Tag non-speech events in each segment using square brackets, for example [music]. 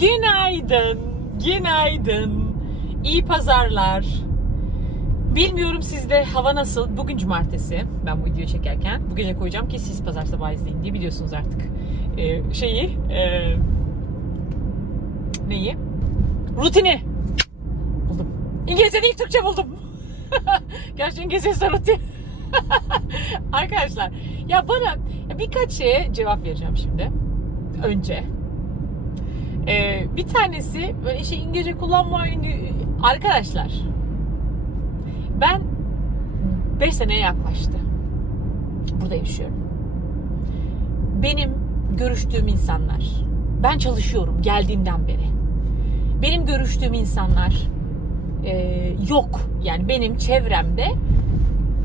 Günaydın, günaydın. İyi pazarlar. Bilmiyorum sizde hava nasıl? Bugün cumartesi. Ben bu videoyu çekerken. Bu gece koyacağım ki siz pazar sabahı izleyin diye biliyorsunuz artık. Ee, şeyi, e, neyi? Rutini. Buldum. İngilizce değil Türkçe buldum. [laughs] Gerçi İngilizce rutin. [laughs] Arkadaşlar ya bana birkaç şeye cevap vereceğim şimdi. Önce. Ee, bir tanesi böyle şey İngilizce kullanmayın. Arkadaşlar ben 5 seneye yaklaştı. Burada yaşıyorum. Benim görüştüğüm insanlar, ben çalışıyorum geldiğimden beri. Benim görüştüğüm insanlar e, yok. Yani benim çevremde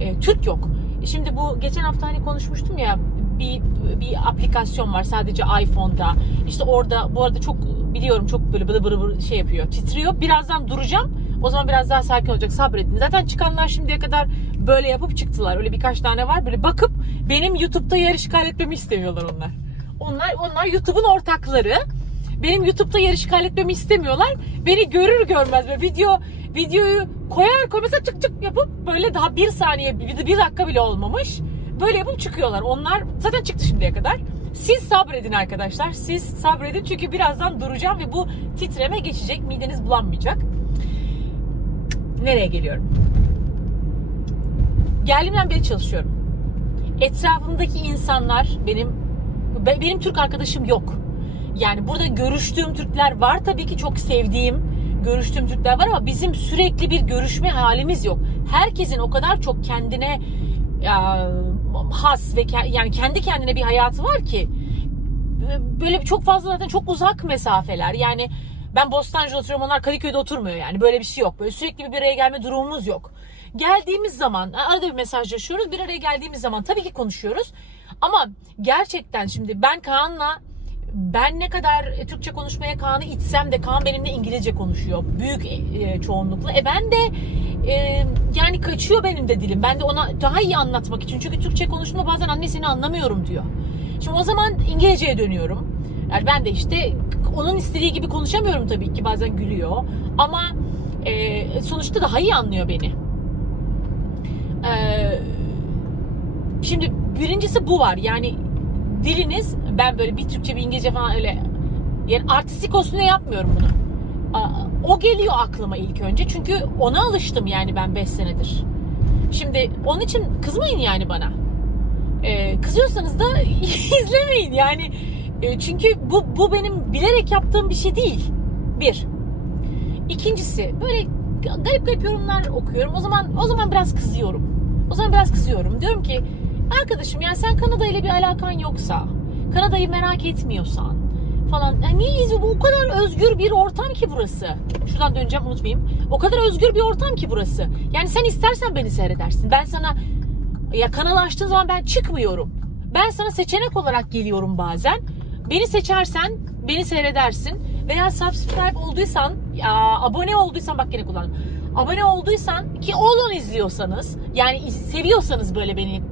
e, Türk yok. Şimdi bu geçen hafta hani konuşmuştum ya bir bir aplikasyon var sadece iPhone'da. İşte orada bu arada çok biliyorum çok böyle bılı bılı bılı şey yapıyor. Titriyor. Birazdan duracağım. O zaman biraz daha sakin olacak. Sabredin. Zaten çıkanlar şimdiye kadar böyle yapıp çıktılar. Öyle birkaç tane var. Böyle bakıp benim YouTube'da yer işgal etmemi istemiyorlar onlar. Onlar onlar YouTube'un ortakları. Benim YouTube'da yer işgal etmemi istemiyorlar. Beni görür görmez böyle video videoyu koyar koymasa tık tık yapıp böyle daha bir saniye bir, bir dakika bile olmamış. Böyle yapıp çıkıyorlar. Onlar zaten çıktı şimdiye kadar. Siz sabredin arkadaşlar. Siz sabredin çünkü birazdan duracağım ve bu titreme geçecek. Mideniz bulanmayacak. Nereye geliyorum? Geldiğimden beri çalışıyorum. Etrafımdaki insanlar benim be- benim Türk arkadaşım yok. Yani burada görüştüğüm Türkler var tabii ki çok sevdiğim görüştüğüm Türkler var ama bizim sürekli bir görüşme halimiz yok. Herkesin o kadar çok kendine has ve ke- yani kendi kendine bir hayatı var ki böyle çok fazla zaten çok uzak mesafeler. Yani ben Bostancı'da oturuyorum onlar Kadıköy'de oturmuyor yani böyle bir şey yok. Böyle sürekli bir araya gelme durumumuz yok. Geldiğimiz zaman arada bir mesajlaşıyoruz. Bir araya geldiğimiz zaman tabii ki konuşuyoruz. Ama gerçekten şimdi ben Kaan'la ben ne kadar e, Türkçe konuşmaya Kaan'ı itsem de Kaan benimle İngilizce konuşuyor. Büyük e, çoğunlukla. E ben de e, yani kaçıyor benim de dilim. Ben de ona daha iyi anlatmak için. Çünkü Türkçe konuştuğumda bazen anne seni anlamıyorum diyor. Şimdi o zaman İngilizceye dönüyorum. Yani ben de işte onun istediği gibi konuşamıyorum tabii ki. Bazen gülüyor. Ama e, sonuçta daha iyi anlıyor beni. E, şimdi birincisi bu var. Yani diliniz ben böyle bir Türkçe bir İngilizce falan öyle yani artistik olsun diye yapmıyorum bunu. O geliyor aklıma ilk önce çünkü ona alıştım yani ben 5 senedir. Şimdi onun için kızmayın yani bana. Ee, kızıyorsanız da [laughs] izlemeyin yani. E, çünkü bu, bu benim bilerek yaptığım bir şey değil. Bir. İkincisi böyle garip garip yorumlar okuyorum. O zaman o zaman biraz kızıyorum. O zaman biraz kızıyorum. Diyorum ki arkadaşım yani sen Kanada ile bir alakan yoksa, Kanada'yı merak etmiyorsan falan. Yani niye izliyor? Bu o kadar özgür bir ortam ki burası. Şuradan döneceğim unutmayayım. O kadar özgür bir ortam ki burası. Yani sen istersen beni seyredersin. Ben sana ya kanalı açtığın zaman ben çıkmıyorum. Ben sana seçenek olarak geliyorum bazen. Beni seçersen beni seyredersin. Veya subscribe olduysan, ya, abone olduysan bak yine kullandım. Abone olduysan ki olun izliyorsanız yani seviyorsanız böyle beni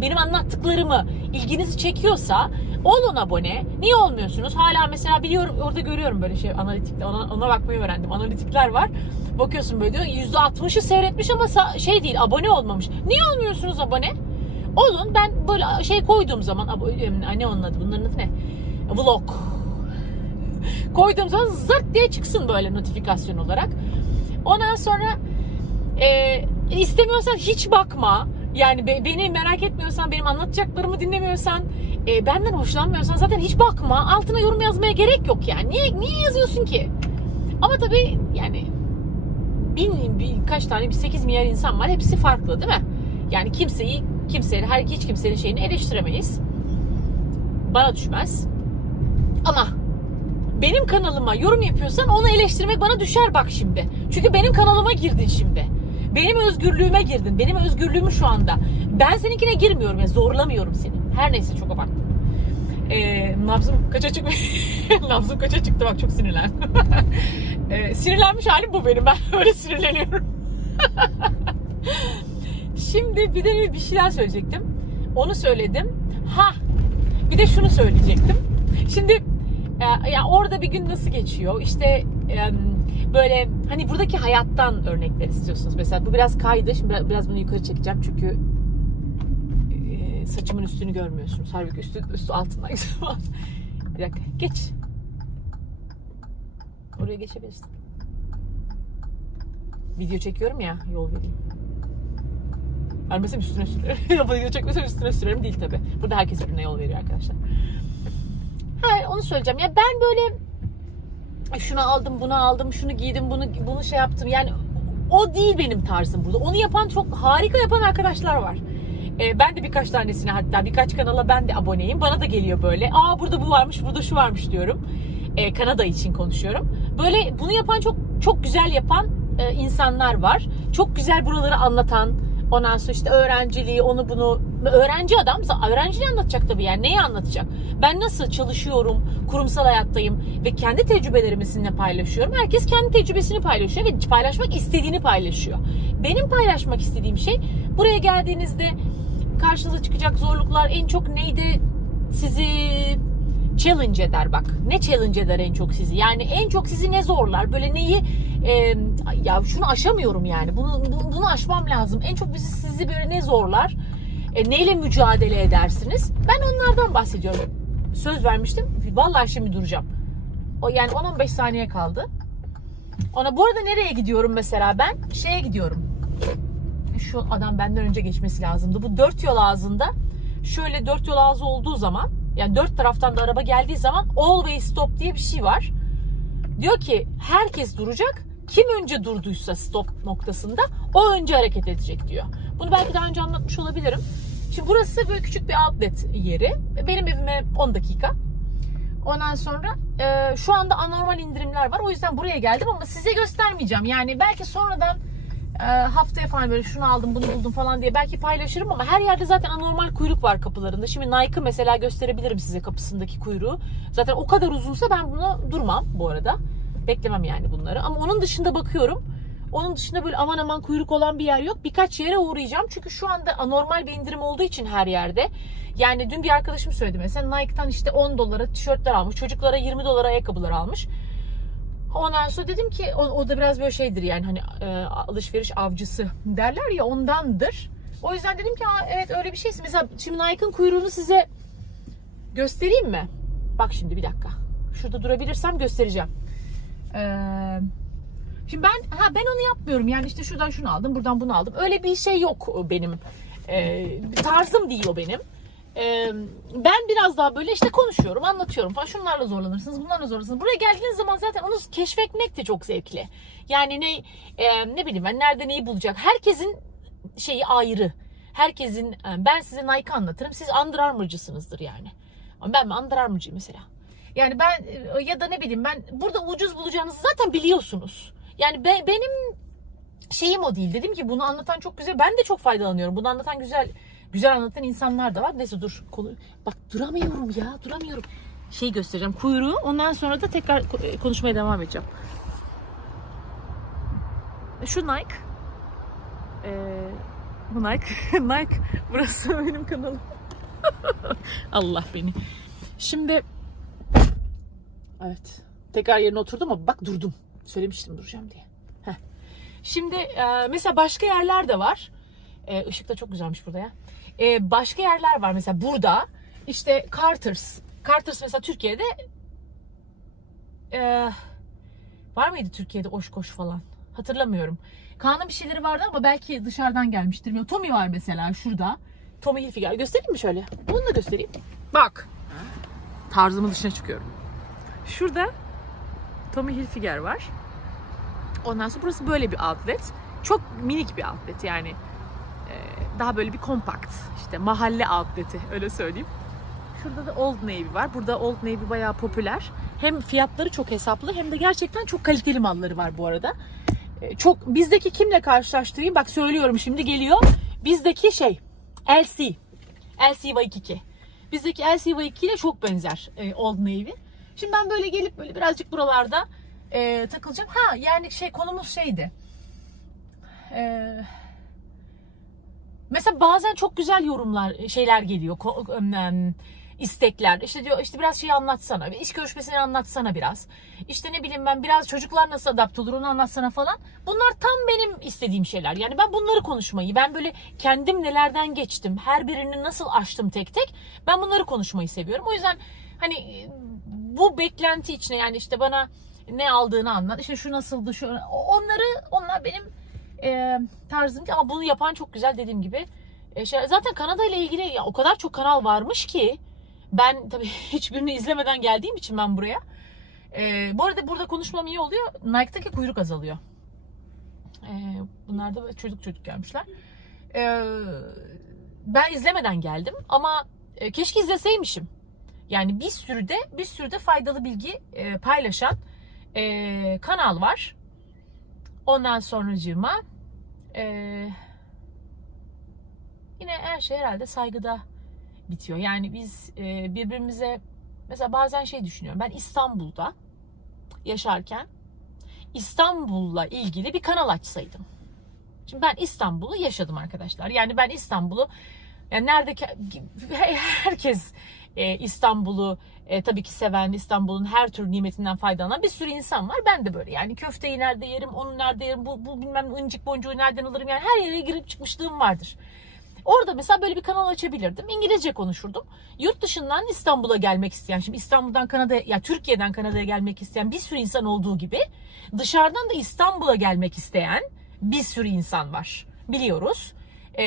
benim anlattıklarımı ilginizi çekiyorsa olun abone. Niye olmuyorsunuz? Hala mesela biliyorum orada görüyorum böyle şey analitikte ona, ona bakmayı öğrendim. Analitikler var. Bakıyorsun böyle diyor %60'ı seyretmiş ama şey değil abone olmamış. Niye olmuyorsunuz abone? Olun ben böyle şey koyduğum zaman abo- ne onun adı bunların adı ne? Vlog koyduğum zaman zırt diye çıksın böyle notifikasyon olarak. Ondan sonra e, istemiyorsan hiç bakma. Yani be- beni merak etmiyorsan, benim anlatacaklarımı dinlemiyorsan, e, benden hoşlanmıyorsan zaten hiç bakma. Altına yorum yazmaya gerek yok yani. Niye niye yazıyorsun ki? Ama tabii yani bin birkaç tane bir 8 milyar insan var. Hepsi farklı değil mi? Yani kimseyi kimsenin her hiç kimsenin şeyini eleştiremeyiz. Bana düşmez. Ama benim kanalıma yorum yapıyorsan onu eleştirmek bana düşer bak şimdi. Çünkü benim kanalıma girdin şimdi. Benim özgürlüğüme girdin. Benim özgürlüğüm şu anda. Ben seninkine girmiyorum ya zorlamıyorum seni. Her neyse çok abarttım. Ee, nabzım kaça çıktı? [laughs] nabzım kaça çıktı bak çok sinirlendim. [laughs] ee, sinirlenmiş halim bu benim. Ben [laughs] öyle sinirleniyorum. Şimdi bir de bir şeyler söyleyecektim. Onu söyledim. Ha bir de şunu söyleyecektim. Şimdi E, ya orada bir gün nasıl geçiyor? İşte böyle hani buradaki hayattan örnekler istiyorsunuz. Mesela bu biraz kaydı. Şimdi biraz bunu yukarı çekeceğim çünkü e, saçımın üstünü görmüyorsunuz. Halbuki üstü, üstü altından [laughs] güzel. bir dakika. Geç. Oraya geçebilirsin. Video çekiyorum ya yol vereyim. Vermesem üstüne sürerim. [laughs] Video çekmesem üstüne sürerim değil tabi. Burada herkes birbirine yol veriyor arkadaşlar. Ha, onu söyleyeceğim. Ya ben böyle şunu aldım, bunu aldım, şunu giydim, bunu bunu şey yaptım. Yani o değil benim tarzım burada. Onu yapan çok harika yapan arkadaşlar var. Ee, ben de birkaç tanesine hatta birkaç kanala ben de aboneyim. Bana da geliyor böyle. Aa burada bu varmış, burada şu varmış diyorum. Ee, Kanada için konuşuyorum. Böyle bunu yapan çok çok güzel yapan e, insanlar var. Çok güzel buraları anlatan, ondan sonra işte öğrenciliği, onu bunu öğrenci adam öğrenciliği anlatacak tabii yani neyi anlatacak? Ben nasıl çalışıyorum, kurumsal hayattayım ve kendi tecrübelerimi sizinle paylaşıyorum. Herkes kendi tecrübesini paylaşıyor ve paylaşmak istediğini paylaşıyor. Benim paylaşmak istediğim şey buraya geldiğinizde karşınıza çıkacak zorluklar en çok neydi sizi challenge eder bak. Ne challenge eder en çok sizi? Yani en çok sizi ne zorlar? Böyle neyi e, ya şunu aşamıyorum yani. Bunu bu- bunu aşmam lazım. En çok bizi sizi böyle ne zorlar? E, neyle mücadele edersiniz? Ben onlardan bahsediyorum. Söz vermiştim. Vallahi şimdi duracağım. O yani 10-15 saniye kaldı. Ona bu arada nereye gidiyorum mesela ben? Şeye gidiyorum. Şu adam benden önce geçmesi lazımdı. Bu dört yol ağzında şöyle dört yol ağzı olduğu zaman yani dört taraftan da araba geldiği zaman always stop diye bir şey var. Diyor ki herkes duracak. Kim önce durduysa stop noktasında o önce hareket edecek diyor. Bunu belki daha önce anlatmış olabilirim. Şimdi burası böyle küçük bir outlet yeri. Benim evime 10 dakika. Ondan sonra e, şu anda anormal indirimler var. O yüzden buraya geldim ama size göstermeyeceğim. Yani belki sonradan e, haftaya falan böyle şunu aldım bunu buldum falan diye belki paylaşırım ama her yerde zaten anormal kuyruk var kapılarında. Şimdi Nike'ı mesela gösterebilirim size kapısındaki kuyruğu. Zaten o kadar uzunsa ben buna durmam bu arada. Beklemem yani bunları. Ama onun dışında bakıyorum. Onun dışında böyle aman aman kuyruk olan bir yer yok. Birkaç yere uğrayacağım. Çünkü şu anda anormal bir indirim olduğu için her yerde. Yani dün bir arkadaşım söyledi mesela Nike'tan işte 10 dolara tişörtler almış. Çocuklara 20 dolara ayakkabılar almış. Ondan sonra dedim ki o, o da biraz böyle şeydir yani hani e, alışveriş avcısı derler ya ondandır. O yüzden dedim ki "Aa, evet öyle bir şeyse. Mesela şimdi Nike'ın kuyruğunu size göstereyim mi? Bak şimdi bir dakika. Şurada durabilirsem göstereceğim. Ee, şimdi ben ha ben onu yapmıyorum. Yani işte şuradan şunu aldım, buradan bunu aldım. Öyle bir şey yok benim. Ee, tarzım değil o benim. Ee, ben biraz daha böyle işte konuşuyorum, anlatıyorum falan. Şunlarla zorlanırsınız, bunlarla zorlanırsınız. Buraya geldiğiniz zaman zaten onu keşfetmek de çok zevkli. Yani ne e, ne bileyim ben nerede neyi bulacak. Herkesin şeyi ayrı. Herkesin e, ben size Nike anlatırım. Siz Under Armour'cısınızdır yani. Ben Under Armour'cıyım mesela. Yani ben e, ya da ne bileyim ben burada ucuz bulacağınızı zaten biliyorsunuz. Yani be- benim şeyim o değil. Dedim ki bunu anlatan çok güzel. Ben de çok faydalanıyorum. Bunu anlatan güzel güzel anlatan insanlar da var. Neyse dur. Bak duramıyorum ya. Duramıyorum. Şeyi göstereceğim. Kuyruğu. Ondan sonra da tekrar ko- konuşmaya devam edeceğim. Şu Nike. Ee, bu Nike. [laughs] Nike. Burası benim kanalım. [laughs] Allah beni. Şimdi Evet. Tekrar yerine oturdum ama bak durdum. Söylemiştim duracağım diye. Heh. Şimdi e, mesela başka yerler de var. E, ışık da çok güzelmiş burada ya. E, başka yerler var mesela burada. İşte Carter's. Carter's mesela Türkiye'de e, var mıydı Türkiye'de Oşkoş falan? Hatırlamıyorum. Kaan'ın bir şeyleri vardı ama belki dışarıdan gelmiştir. Tommy var mesela şurada. Tommy Hilfiger. Göstereyim mi şöyle? Bunu da göstereyim. Bak. Tarzımın dışına çıkıyorum. Şurada Tommy Hilfiger var. Ondan sonra burası böyle bir outlet. Çok minik bir outlet yani. Daha böyle bir kompakt. işte mahalle outleti öyle söyleyeyim. Şurada da Old Navy var. Burada Old Navy bayağı popüler. Hem fiyatları çok hesaplı hem de gerçekten çok kaliteli malları var bu arada. Ee, çok bizdeki kimle karşılaştırayım? Bak söylüyorum şimdi geliyor. Bizdeki şey LC. LC Waikiki. Bizdeki LC Waikiki ile çok benzer e, Old Navy. Şimdi ben böyle gelip böyle birazcık buralarda e, takılacağım. Ha yani şey konumuz şeydi. E, mesela bazen çok güzel yorumlar şeyler geliyor. Em, istekler. İşte diyor işte biraz şeyi anlatsana. iş görüşmesini anlatsana biraz. İşte ne bileyim ben biraz çocuklar nasıl adapte olur onu anlatsana falan. Bunlar tam benim istediğim şeyler. Yani ben bunları konuşmayı, ben böyle kendim nelerden geçtim, her birini nasıl aştım tek tek. Ben bunları konuşmayı seviyorum. O yüzden hani bu beklenti içine yani işte bana ne aldığını anlat. İşte şu nasıldı, şu onları onlar benim e, tarzım ama bunu yapan çok güzel dediğim gibi. E, şey, zaten Kanada ile ilgili ya, o kadar çok kanal varmış ki ben tabii [laughs] hiçbirini izlemeden geldiğim için ben buraya. E, bu arada burada konuşmam iyi oluyor. Nike'daki kuyruk azalıyor. E, bunlar da çocuk çocuk gelmişler. E, ben izlemeden geldim ama e, keşke izleseymişim. Yani bir sürü de bir sürü de faydalı bilgi e, paylaşan e, kanal var. Ondan sonracığıma e, yine her şey herhalde saygıda bitiyor. Yani biz e, birbirimize mesela bazen şey düşünüyorum. Ben İstanbul'da yaşarken İstanbul'la ilgili bir kanal açsaydım. Şimdi ben İstanbul'u yaşadım arkadaşlar. Yani ben İstanbul'u yani nerede herkes e, İstanbul'u e, tabii ki seven, İstanbul'un her tür nimetinden faydalanan bir sürü insan var. Ben de böyle yani köfteyi nerede yerim, onu nerede yerim, bu, bu bilmem incik boncuğu nereden alırım yani her yere girip çıkmışlığım vardır. Orada mesela böyle bir kanal açabilirdim. İngilizce konuşurdum. Yurt dışından İstanbul'a gelmek isteyen, şimdi İstanbul'dan Kanada'ya, ya Türkiye'den Kanada'ya gelmek isteyen bir sürü insan olduğu gibi dışarıdan da İstanbul'a gelmek isteyen bir sürü insan var. Biliyoruz. Ee,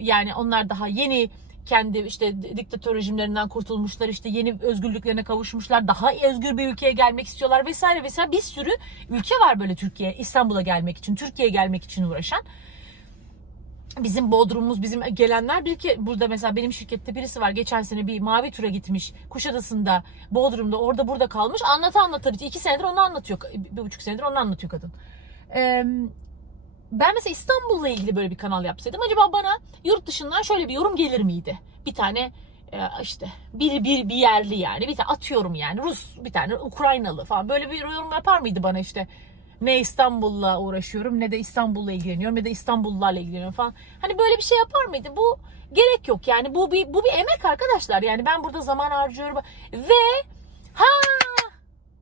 yani onlar daha yeni kendi işte diktatör rejimlerinden kurtulmuşlar işte yeni özgürlüklerine kavuşmuşlar daha özgür bir ülkeye gelmek istiyorlar vesaire vesaire. Bir sürü ülke var böyle Türkiye İstanbul'a gelmek için Türkiye'ye gelmek için uğraşan. Bizim Bodrum'umuz bizim gelenler bir ki burada mesela benim şirkette birisi var. Geçen sene bir mavi tura gitmiş Kuşadası'nda Bodrum'da orada burada kalmış. Anlata anlata iki senedir onu anlatıyor. Bir buçuk senedir onu anlatıyor kadın. Ee, ben mesela İstanbul'la ilgili böyle bir kanal yapsaydım acaba bana yurt dışından şöyle bir yorum gelir miydi? Bir tane e, işte bir, bir, bir yerli yani bir tane atıyorum yani Rus bir tane Ukraynalı falan böyle bir yorum yapar mıydı bana işte ne İstanbul'la uğraşıyorum ne de İstanbul'la ilgileniyorum ne de İstanbullularla ilgileniyorum falan. Hani böyle bir şey yapar mıydı? Bu gerek yok yani bu bir bu bir emek arkadaşlar. Yani ben burada zaman harcıyorum ve ha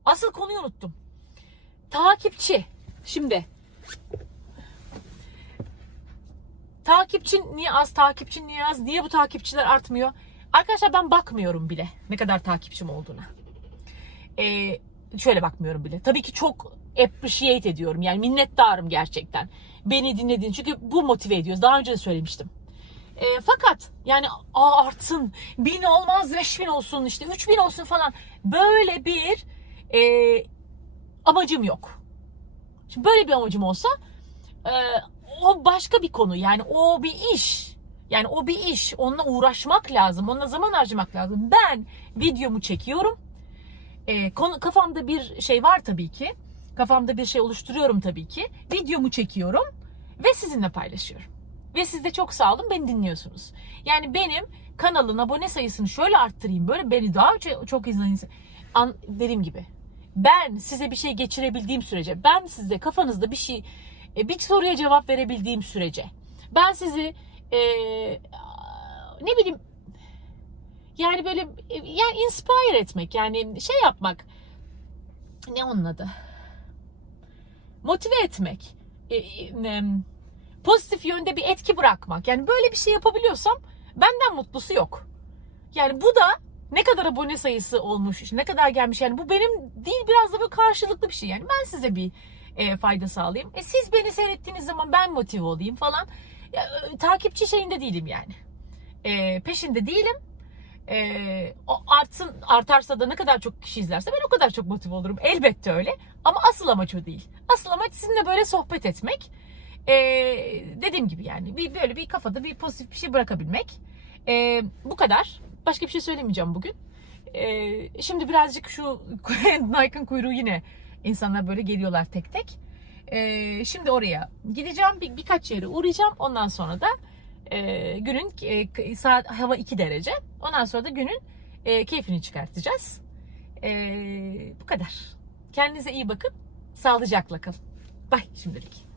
asıl konuyu unuttum. Takipçi. Şimdi takipçin niye az, takipçin niye az, niye bu takipçiler artmıyor? Arkadaşlar ben bakmıyorum bile ne kadar takipçim olduğuna. Ee, şöyle bakmıyorum bile. Tabii ki çok appreciate ediyorum. Yani minnettarım gerçekten. Beni dinledin çünkü bu motive ediyor. Daha önce de söylemiştim. E, fakat yani Aa, artsın, bin olmaz, beş bin olsun, işte üç bin olsun falan. Böyle bir e, amacım yok. Şimdi böyle bir amacım olsa e, o başka bir konu. Yani o bir iş. Yani o bir iş. Onunla uğraşmak lazım. Onunla zaman harcamak lazım. Ben videomu çekiyorum. E, konu, kafamda bir şey var tabii ki. Kafamda bir şey oluşturuyorum tabii ki. Videomu çekiyorum ve sizinle paylaşıyorum. Ve siz de çok sağ olun beni dinliyorsunuz. Yani benim kanalın abone sayısını şöyle arttırayım böyle beni daha çok, izleyin. An, dediğim gibi ben size bir şey geçirebildiğim sürece ben size kafanızda bir şey e, bir soruya cevap verebildiğim sürece. Ben sizi e, ne bileyim yani böyle e, yani inspire etmek yani şey yapmak ne onun adı? Motive etmek e, e, pozitif yönde bir etki bırakmak. Yani böyle bir şey yapabiliyorsam benden mutlusu yok. Yani bu da ne kadar abone sayısı olmuş ne kadar gelmiş yani bu benim değil biraz da bir karşılıklı bir şey. Yani ben size bir e, fayda sağlayayım. E, siz beni seyrettiğiniz zaman ben motive olayım falan. Ya, e, takipçi şeyinde değilim yani. E, peşinde değilim. E, o artsın artarsa da ne kadar çok kişi izlerse ben o kadar çok motive olurum. Elbette öyle. Ama asıl amaç o değil. Asıl amaç sizinle böyle sohbet etmek. E, dediğim gibi yani bir böyle bir kafada bir pozitif bir şey bırakabilmek. E, bu kadar. Başka bir şey söylemeyeceğim bugün. E, şimdi birazcık şu [laughs] Nike'ın kuyruğu yine insanlar böyle geliyorlar tek tek. E, şimdi oraya gideceğim. Bir, birkaç yere uğrayacağım. Ondan sonra da e, günün e, saat hava 2 derece. Ondan sonra da günün e, keyfini çıkartacağız. E, bu kadar. Kendinize iyi bakın. Sağlıcakla kalın. Bye şimdilik.